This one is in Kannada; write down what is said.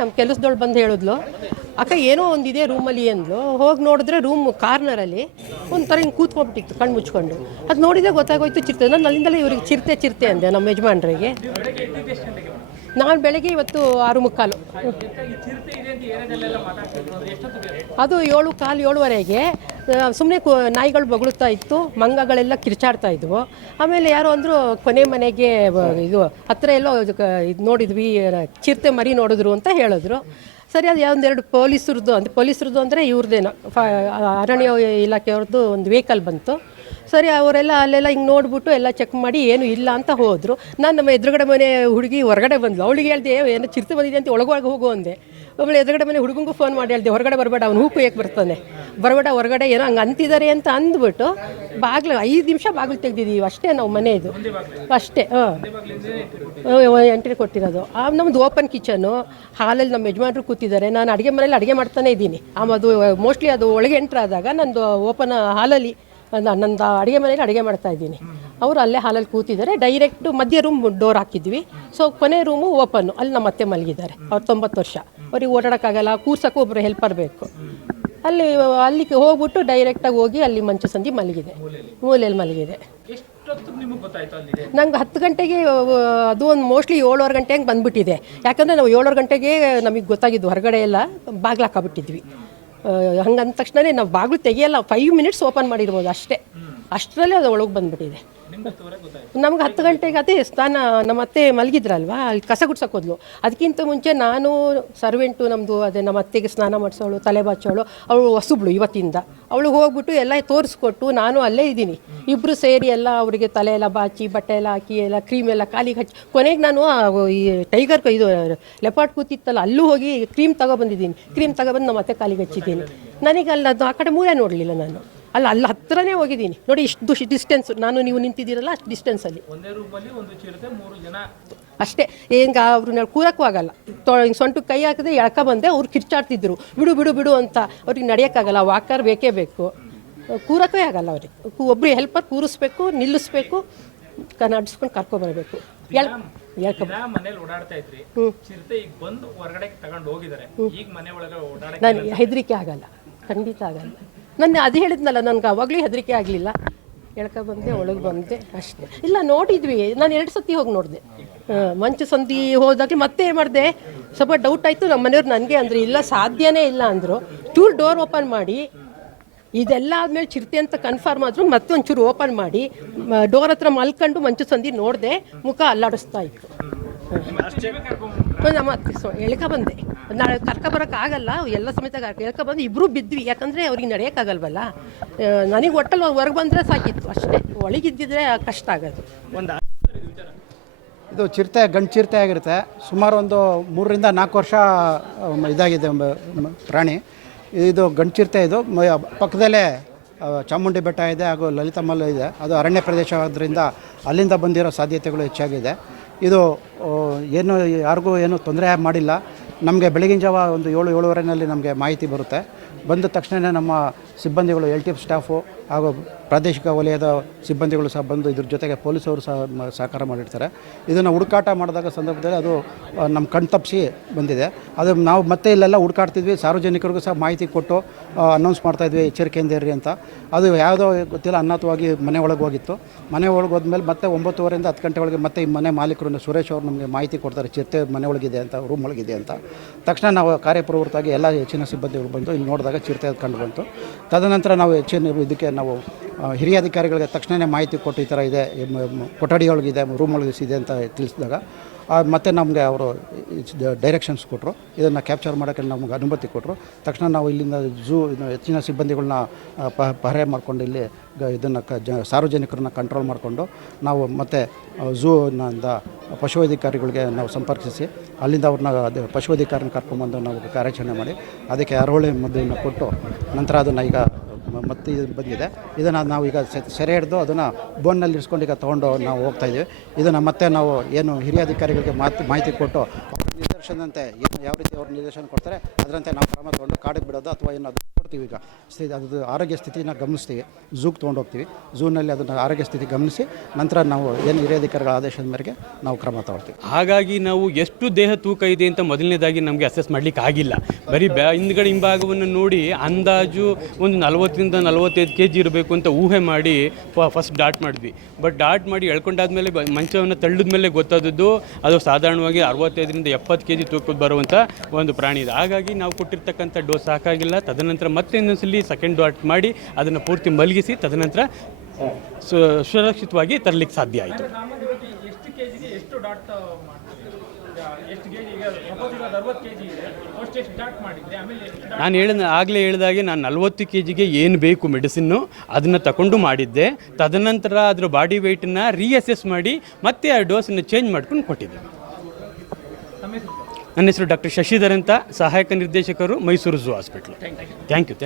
ನಮ್ಮ ಕೆಲಸದೊಳು ಬಂದು ಹೇಳಿದ್ಲು, ಅಕ್ಕ ಏನೋ ಒಂದಿದೆ ರೂಮಲ್ಲಿ ಅಂದ್ಲು. ಹೋಗಿ ನೋಡಿದ್ರೆ ರೂಮ್ ಕಾರ್ನರಲ್ಲಿ ಒಂಥರ ಹಿಂಗೆ ಕೂತ್ಕೊಂಡ್ಬಿಟ್ಟಿತ್ತು ಕಣ್ಣು ಮುಚ್ಕೊಂಡು. ಅದು ನೋಡಿದರೆ ಗೊತ್ತಾಗೋಯ್ತು ಚಿರತೆ. ನಾನು ಅಲ್ಲಿಂದಲೇ ಇವ್ರಿಗೆ ಚಿರತೆ ಅಂದೆ ನಮ್ಮ ಯಜಮಾನ್ರಿಗೆ. ನಾನು ಬೆಳಗ್ಗೆ ಇವತ್ತು 6:45. ಅದು 7:15 7:15 ಸುಮ್ಮನೆ ನಾಯಿಗಳು ಬೊಗಳುತ್ತಾ ಇತ್ತು, ಮಂಗಗಳೆಲ್ಲ ಕಿರ್ಚಾಡ್ತಾ ಇದ್ವು. ಆಮೇಲೆ ಯಾರೋ ಅಂದರು ಕೊನೆ ಮನೆಗೆ ಇದು ಹತ್ತಿರ ಎಲ್ಲೋ ಇದು ನೋಡಿದ್ವಿ, ಚಿರತೆ ಮರಿ ನೋಡಿದ್ರು ಅಂತ ಹೇಳಿದ್ರು. ಸರಿ, ಅದು ಒಂದೆರಡು ಪೊಲೀಸರದ್ದು ಅಂದರೆ ಇವ್ರದ್ದೇನೋ ಅರಣ್ಯ ಇಲಾಖೆಯವ್ರದ್ದು ಒಂದು ವೆಹಿಕಲ್ ಬಂತು. ಸರಿ, ಅವರೆಲ್ಲ ಅಲ್ಲೆಲ್ಲ ಹಿಂಗೆ ನೋಡ್ಬಿಟ್ಟು ಎಲ್ಲ ಚೆಕ್ ಮಾಡಿ ಏನು ಇಲ್ಲ ಅಂತ ಹೋದರು. ನಾನು ನಮ್ಮ ಎದುರುಗಡೆ ಮನೆ ಹುಡುಗಿ ಹೊರಗಡೆ ಬಂದ್ಲು. ಅವಳಿಗೆ ಹೇಳ್ದೆ ಏನೋ ಚಿರತೆ ಬಂದಿದೆ ಅಂತ ಒಳಗೆ ಹೋಗು ಅಂದೆ. ಒಬ್ಬಳು ಎದುರುಗಡೆ ಮನೆ ಹುಡುಗಂಗೂ ಫೋನ್ ಮಾಡಿ ಹೇಳ್ದೆ, ಹೊರಗಡೆ ಬರಬೇಡ, ಅವ್ನು ಹೂಕು ಏಕೆ ಬರ್ತಾನೆ, ಬರಬೇಡ ಹೊರಗಡೆ, ಏನೋ ಹಂಗೆ ಅಂತಿದ್ದಾರೆ ಅಂತ ಅಂದ್ಬಿಟ್ಟು ಬಾಗಿಲು 5 ನಿಮಿಷ ಬಾಗಿಲು ತೆಗ್ದಿದ್ದೀವಿ ಅಷ್ಟೇ. ನಾವು ಮನೆಯದು ಅಷ್ಟೇ. ಎಂಟ್ರಿ ಕೊಟ್ಟಿರೋದು. ನಮ್ಮದು ಓಪನ್ ಕಿಚನ್ನು, ಹಾಲಲ್ಲಿ ನಮ್ಮ ಯಜಮಾನರು ಕೂತಿದ್ದಾರೆ. ನಾನು ಅಡುಗೆ ಮನೇಲಿ ಅಡುಗೆ ಮಾಡ್ತಾನೇ ಇದ್ದೀನಿ. ಅದು ಮೋಸ್ಟ್ಲಿ ಅದು ಒಳಗೆ ಎಂಟ್ರ್ ಆದಾಗ ನಂದು ಓಪನ್ ಹಾಲಲ್ಲಿ ನಂದು ಅಡುಗೆ ಮನೇಲಿ ಅಡುಗೆ ಮಾಡ್ತಾ ಇದ್ದೀನಿ. ಅವರು ಅಲ್ಲೇ ಹಾಲಲ್ಲಿ ಕೂತಿದ್ದಾರೆ. ಡೈರೆಕ್ಟು ಮಧ್ಯ ರೂಮ್ ಡೋರ್ ಹಾಕಿದ್ವಿ. ಸೊ ಕೊನೆ ರೂಮು ಓಪನ್ನು. ಅಲ್ಲಿ ನಮ್ಮ ಅತ್ತೆ ಮಲಗಿದ್ದಾರೆ. ಅವ್ರು 90 ವರ್ಷ. ಅವ್ರಿಗೆ ಓಡಾಡೋಕ್ಕಾಗಲ್ಲ, ಕೂರ್ಸೋಕ್ಕೂ ಒಬ್ಬರು ಹೆಲ್ಪರ್ ಬೇಕು. ಅಲ್ಲಿಗೆ ಹೋಗ್ಬಿಟ್ಟು ಡೈರೆಕ್ಟಾಗಿ ಹೋಗಿ ಅಲ್ಲಿ ಮಂಚ ಸಂಜೆ ಮಲಗಿದೆ, ಮೂಲೆಯಲ್ಲಿ ಮಲಗಿದೆ. ನಂಗೆ 10 ಗಂಟೆಗೆ ಅದು ಒಂದು ಮೋಸ್ಟ್ಲಿ 7:15 ಗಂಟೆ ಹಂಗೆ ಬಂದುಬಿಟ್ಟಿದೆ. ಯಾಕಂದರೆ ನಾವು 7:15 ಗಂಟೆಗೆ ನಮಗೆ ಗೊತ್ತಾಗಿದ್ದು, ಹೊರಗಡೆ ಎಲ್ಲ ಬಾಗಿಲು ಹಾಕಿಬಿಟ್ಟಿದ್ವಿ. ಹಂಗಂದ ತಕ್ಷಣವೇ ನಾವು ಬಾಗಿಲು ತೆಗಿಯಲ್ಲ, 5 ಮಿನಿಟ್ಸ್ ಓಪನ್ ಮಾಡಿರ್ಬೋದು ಅಷ್ಟೇ. ಅಷ್ಟರಲ್ಲೇ ಅದು ಒಳಗೆ ಬಂದುಬಿಟ್ಟಿದೆ. ನಮ್ಗೆ 10 ಗಂಟೆಗೆ ಅದೇ ಸ್ನಾನ, ನಮ್ಮ ಅತ್ತೆ ಮಲಗಿದ್ರಲ್ವ, ಅಲ್ಲಿ ಕಸ ಗುಡ್ಸೋಕೆ ಹೋದ್ಲು. ಅದಕ್ಕಿಂತ ಮುಂಚೆ ನಾನು ಸರ್ವೆಂಟು ನಮ್ಮದು ಅದೇ ನಮ್ಮ ಅತ್ತೆಗೆ ಸ್ನಾನ ಮಾಡಿಸೋಳು, ತಲೆ ಬಾಚೋಳು. ಅವಳು ಹೊಸಬ್ಳು ಇವತ್ತಿಂದ. ಅವಳು ಹೋಗ್ಬಿಟ್ಟು ಎಲ್ಲ ತೋರಿಸ್ಕೊಟ್ಟು ನಾನು ಅಲ್ಲೇ ಇದ್ದೀನಿ. ಇಬ್ಬರು ಸೇರಿ ಎಲ್ಲ ಅವರಿಗೆ ತಲೆ ಎಲ್ಲ ಬಾಚಿ, ಬಟ್ಟೆ ಎಲ್ಲ ಹಾಕಿ, ಎಲ್ಲ ಕ್ರೀಮ್ ಎಲ್ಲ ಕಾಲಿಗೆ ಹಚ್ಚಿ, ಕೊನೆಗೆ ನಾನು ಈ ಟೈಗರ್ ಇದು ಲೆಪಾರ್ಡ್ ಕೂತಿತ್ತಲ್ಲ ಅಲ್ಲೂ ಹೋಗಿ ಕ್ರೀಮ್ ತಗೊಬಂದಿದ್ದೀನಿ. ಕ್ರೀಮ್ ತಗೊಬಂದು ನಮ್ಮ ಅತ್ತೆ ಕಾಲಿಗೆ ಹಚ್ಚಿದ್ದೀನಿ. ನನಗೆ ಅಲ್ಲಿ ಅದು ಆ ಕಡೆ ಮೂಲೆ ನೋಡಲಿಲ್ಲ ನಾನು. ಅಲ್ಲಿ ಹತ್ತಿರನೇ ಹೋಗಿದ್ದೀನಿ ನೋಡಿ. ಇಷ್ಟು ಡಿಸ್ಟೆನ್ಸ್, ನಾನು ನೀವು ನಿಂತಿದ್ದೀರಲ್ಲ ಅಷ್ಟು ಡಿಸ್ಟೆನ್ಸಲ್ಲಿ ಅಷ್ಟೇ. ಹೆಂಗೆ ಅವ್ರನ್ನ ಕೂರಕ್ಕೂ ಆಗಲ್ಲ. ಸೊಂಟಕ್ಕೆ ಕೈ ಹಾಕಿದ್ರೆ ಎಳ್ಕ ಬಂದೆ. ಅವ್ರು ಕಿರ್ಚಾಡ್ತಿದ್ರು, ಬಿಡು ಬಿಡು ಬಿಡು ಅಂತ. ಅವ್ರಿಗೆ ನಡೆಯೋಕ್ಕಾಗಲ್ಲ, ವಾಕರ್ ಬೇಕೇ ಬೇಕು. ಕೂರಕ್ಕೇ ಆಗಲ್ಲ ಅವ್ರಿಗೆ. ಒಬ್ಬರು ಹೆಲ್ಪರ್ ಕೂರಿಸ್ಬೇಕು, ನಿಲ್ಲಿಸ್ಬೇಕು, ನಡ್ಸ್ಕೊಂಡು ಕರ್ಕೊಬರ್ಬೇಕು. ನಾನು ಹೆದರಿಕೆ ಆಗಲ್ಲ, ಖಂಡಿತ ಆಗಲ್ಲ. ನಾನು ಅದು ಹೇಳಿದ್ನಲ್ಲ, ನನಗೆ ಅವಾಗಲೂ ಹೆದರಿಕೆ ಆಗಲಿಲ್ಲ. ಬಂದೆ, ಒಳಗೆ ಬಂದೆ ಅಷ್ಟೇ. ಇಲ್ಲ, ನೋಡಿದ್ವಿ. ನಾನು 2 ಸತಿ ಹೋಗಿ ನೋಡಿದೆ. ಮಂಚು ಸಂಧಿ ಹೋದಾಗಲಿ ಮತ್ತೆ ಏನು ಮಾಡಿದೆ, ಸ್ವಲ್ಪ ಡೌಟ್ ಆಯಿತು. ನಮ್ಮ ಮನೆಯವ್ರು ನನಗೆ ಅಂದರೆ ಇಲ್ಲ, ಸಾಧ್ಯನೇ ಇಲ್ಲ ಅಂದರು. ಚೂರು ಡೋರ್ ಓಪನ್ ಮಾಡಿ, ಇದೆಲ್ಲ ಆದಮೇಲೆ ಚಿರತೆ ಅಂತ ಕನ್ಫರ್ಮ್ ಆದರೂ ಮತ್ತೆ ಒಂಚೂರು ಓಪನ್ ಮಾಡಿ ಡೋರ್ ಹತ್ರ ಮಲ್ಕೊಂಡು ಮಂಚು ಸಂಧಿ ನೋಡಿದೆ. ಮುಖ ಅಲ್ಲಾಡಿಸ್ತಾ ಇತ್ತು. ನಮ್ಮ ಎಳ್ಕ ಬಂದೆ. ನಾಳೆ ಕರ್ಕೊಬರೋಕ್ಕಾಗಲ್ಲ, ಎಲ್ಲ ಸಮೇತ ಎಳ್ಕ ಬಂದು ಇಬ್ಬರು ಬಿದ್ವಿ. ಯಾಕಂದರೆ ಅವ್ರಿಗೆ ನಡೆಯೋಕ್ಕಾಗಲ್ವಲ್ಲ. ನನಗೆ ಒಟ್ಟಲ್ಲಿ ಹೊರಗೆ ಬಂದರೆ ಸಾಕಿತ್ತು ಅಷ್ಟೇ. ಒಳಗಿದ್ದಿದ್ರೆ ಕಷ್ಟ ಆಗೋದು. ಇದು ಚಿರತೆ, ಗಂಡು ಚಿರತೆ ಆಗಿರುತ್ತೆ. ಸುಮಾರು ಒಂದು 3 ರಿಂದ 4 ವರ್ಷ ಇದಾಗಿದೆ ಪ್ರಾಣಿ. ಇದು ಗಂಡು ಚಿರತೆ. ಇದು ಪಕ್ಕದಲ್ಲೇ ಚಾಮುಂಡಿ ಬೆಟ್ಟ ಇದೆ ಹಾಗೂ ಲಲಿತಮಲ್ಲ ಇದೆ. ಅದು ಅರಣ್ಯ ಪ್ರದೇಶ ಆದ್ದರಿಂದ ಅಲ್ಲಿಂದ ಬಂದಿರೋ ಸಾಧ್ಯತೆಗಳು ಹೆಚ್ಚಾಗಿದೆ. ಇದು ಏನು ಯಾರಿಗೂ ಏನು ತೊಂದರೆ ಮಾಡಿಲ್ಲ. ನಮಗೆ ಬೆಳಗಿನ ಜಾವ ಒಂದು 7-7:15 ನಮಗೆ ಮಾಹಿತಿ ಬರುತ್ತೆ. ಬಂದ ತಕ್ಷಣ ನಮ್ಮ ಸಿಬ್ಬಂದಿಗಳು, LTF ಸ್ಟಾಫು ಹಾಗೂ ಪ್ರಾದೇಶಿಕ ವಲಯದ ಸಿಬ್ಬಂದಿಗಳು ಸಹ ಬಂದು ಇದ್ರ ಜೊತೆಗೆ ಪೊಲೀಸವರು ಸಹ ಸಹಕಾರ ಮಾಡಿರ್ತಾರೆ. ಇದನ್ನು ಹುಡುಕಾಟ ಮಾಡಿದಾಗ ಸಂದರ್ಭದಲ್ಲಿ ಅದು ನಮ್ಮ ಕಣ್ ತಪ್ಪಿಸಿ ಬಂದಿದೆ. ಅದು ನಾವು ಮತ್ತೆ ಇಲ್ಲೆಲ್ಲ ಹುಡುಕಾಡ್ತಿದ್ವಿ. ಸಾರ್ವಜನಿಕರಿಗೂ ಸಹ ಮಾಹಿತಿ ಕೊಟ್ಟು ಅನೌನ್ಸ್ ಮಾಡ್ತಾಯಿದ್ವಿ, ಎಚ್ಚರಿಕೆಯಿಂದ ಇರ್ರಿ ಅಂತ. ಅದು ಯಾವುದೋ ಗೊತ್ತಿಲ್ಲ, ಅನ್ನಾತವಾಗಿ ಮನೆ ಒಳಗೆ ಹೋಗಿತ್ತು. ಮನೆ ಒಳಗೆ ಹೋದ್ಮೇಲೆ ಮತ್ತೆ 9:30 ರಿಂದ 10 ಗಂಟೆ ಒಳಗೆ ಮತ್ತೆ ಈ ಮನೆ ಮಾಲೀಕರು ಸುರೇಶ್ ಅವರು ನಮಗೆ ಮಾಹಿತಿ ಕೊಡ್ತಾರೆ, ಚಿರತೆ ಮನೆ ಒಳಗಿದೆ ಅಂತ, ರೂಮ್ ಒಳಗಿದೆ ಅಂತ. ತಕ್ಷಣ ನಾವು ಕಾರ್ಯಪ್ರವೃತ್ತವಾಗಿ ಎಲ್ಲ ಹೆಚ್ಚಿನ ಸಿಬ್ಬಂದಿಗಳು ಬಂದು ಇಲ್ಲಿ ನೋಡಿದಾಗ ಚಿರತೆ ಕಂಡು ಬಂತು. ತದನಂತರ ನಾವು ಹೆಚ್ಚಿನ ಇದಕ್ಕೆ ನಾವು ಹಿರಿಯ ಅಧಿಕಾರಿಗಳಿಗೆ ತಕ್ಷಣವೇ ಮಾಹಿತಿ ಕೊಟ್ಟು ಈ ಥರ ಇದೆ, ಕೊಠಡಿಯೊಳಗಿದೆ, ರೂಮ್ ಒಳಗಿದೆ ಅಂತ ತಿಳಿಸಿದಾಗ ಮತ್ತು ನಮಗೆ ಅವರು ಡೈರೆಕ್ಷನ್ಸ್ ಕೊಟ್ಟರು. ಇದನ್ನು ಕ್ಯಾಪ್ಚರ್ ಮಾಡೋಕ್ಕೆ ನಮಗೆ ಅನುಮತಿ ಕೊಟ್ಟರು. ತಕ್ಷಣ ನಾವು ಇಲ್ಲಿಂದ ಹೆಚ್ಚಿನ ಸಿಬ್ಬಂದಿಗಳನ್ನ ಪಹರೆ ಮಾಡಿಕೊಂಡು ಇಲ್ಲಿ ಇದನ್ನು ಸಾರ್ವಜನಿಕರನ್ನ ಕಂಟ್ರೋಲ್ ಮಾಡಿಕೊಂಡು ನಾವು ಮತ್ತು ಝೂನಿಂದ ಪಶುವೈದ್ಯಾಧಿಕಾರಿಗಳಿಗೆ ನಾವು ಸಂಪರ್ಕಿಸಿ ಅಲ್ಲಿಂದ ಅವ್ರನ್ನ ಪಶುವೈದ್ಯಾಧಿಕಾರಿನ ಕರ್ಕೊಂಡ್ಬಂದು ನಾವು ಕಾರ್ಯಾಚರಣೆ ಮಾಡಿ ಅದಕ್ಕೆ ಅರವಳಿ ಮದ್ದನ್ನು ಕೊಟ್ಟು ನಂತರ ಅದನ್ನು ಈಗ ಮತ್ತೆ ಇದು ಬಂದಿದೆ. ಇದನ್ನು ನಾವು ಈಗ ಸೆರೆ ಹಿಡಿದು ಅದನ್ನು ಬೋನ್ನಲ್ಲಿ ಇರಿಸ್ಕೊಂಡು ಈಗ ತೊಗೊಂಡು ನಾವು ಹೋಗ್ತಾಯಿದ್ದೀವಿ. ಇದನ್ನು ಮತ್ತೆ ನಾವು ಏನು ಹಿರಿಯ ಅಧಿಕಾರಿಗಳಿಗೆ ಮಾಹಿತಿ ಕೊಟ್ಟು ಮಾರ್ಗದರ್ಶನದಂತೆ ಏನು ಯಾವ ರೀತಿ ಅವ್ರು ನಿರ್ದೇಶನ ಕೊಡ್ತಾರೆ ಅದರಂತೆ ನಾವು ಕ್ರಮ ತೊಗೊಂಡು ಕಾಡಿಗೆ ಬಿಡೋದು ಅಥವಾ ಏನು ಅದು ಕೊಡ್ತೀವಿ. ಈಗ ಅದು ಆರೋಗ್ಯ ಸ್ಥಿತಿನ ಗಮನಿಸ್ತೀವಿ, ಝೂಗೆ ತೊಗೊಂಡೋಗ್ತೀವಿ. ಝೂನಲ್ಲಿ ಅದನ್ನು ಆರೋಗ್ಯ ಸ್ಥಿತಿ ಗಮನಿಸಿ ನಂತರ ನಾವು ಏನು ಹಿರಿಯ ಅಧಿಕಾರಿಗಳ ಆದೇಶದ ಮೇರೆಗೆ ನಾವು ಕ್ರಮ ತಗೊಳ್ತೀವಿ. ಹಾಗಾಗಿ ನಾವು ಎಷ್ಟು ದೇಹ ತೂಕ ಇದೆ ಅಂತ ಮೊದಲನೇದಾಗಿ ನಮಗೆ ಅಸೆಸ್ ಮಾಡಲಿಕ್ಕೆ ಆಗಿಲ್ಲ. ಬರೀ ಹಿಂದ್ಗಡೆ ಹಿಂಭಾಗವನ್ನು ನೋಡಿ ಅಂದಾಜು ಒಂದು 40ರಿಂದ 45 kg ಇರಬೇಕು ಅಂತ ಊಹೆ ಮಾಡಿ ಫಸ್ಟ್ ಡಾಟ್ ಮಾಡಿದ್ವಿ. ಬಟ್ ಡಾಟ್ ಮಾಡಿ ಎಳ್ಕೊಂಡಾದ್ಮೇಲೆ ಮಂಚವನ್ನು ತಳ್ಳಿದ ಮೇಲೆ ಗೊತ್ತಾದದ್ದು ಅದು ಸಾಧಾರಣವಾಗಿ 65ರಿಂದ 70 kg ತೂಕ ಬರುವಂಥ ಒಂದು ಪ್ರಾಣಿ ಇದೆ. ಹಾಗಾಗಿ ನಾವು ಕೊಟ್ಟಿರ್ತಕ್ಕಂಥ ಡೋಸ್ ಸಾಕಾಗಿಲ್ಲ. ತದನಂತರ ಮತ್ತೆ ಇನ್ನೊಂದ್ಸಲಿ ಸೆಕೆಂಡ್ ಡಾಟ್ ಮಾಡಿ ಅದನ್ನು ಪೂರ್ತಿ ಮಲಗಿಸಿ ತದನಂತರ ಸುರಕ್ಷಿತವಾಗಿ ತರಲಿಕ್ಕೆ ಸಾಧ್ಯ ಆಯಿತು. ನಾನು ಆಗಲೇ ಹೇಳಿದಾಗೆ ನಾನು 40 kgಗೆ ಏನು ಬೇಕು ಮೆಡಿಸಿನ್ನು ಅದನ್ನು ತಗೊಂಡು ಮಾಡಿದ್ದೆ. ತದನಂತರ ಅದರ ಬಾಡಿ ವೆಯ್ಟನ್ನು ರೀಅಸೆಸ್ ಮಾಡಿ ಮತ್ತೆ ಆ ಡೋಸನ್ನು ಚೇಂಜ್ ಮಾಡ್ಕೊಂಡು ಕೊಟ್ಟಿದ್ದೆ. ನನ್ನ ಹೆಸರು ಡಾಕ್ಟರ್ ಶಶಿಧರ್ ಅಂತ, ಸಹಾಯಕ ನಿರ್ದೇಶಕರು, Mysuru zoo hospital. Thank you.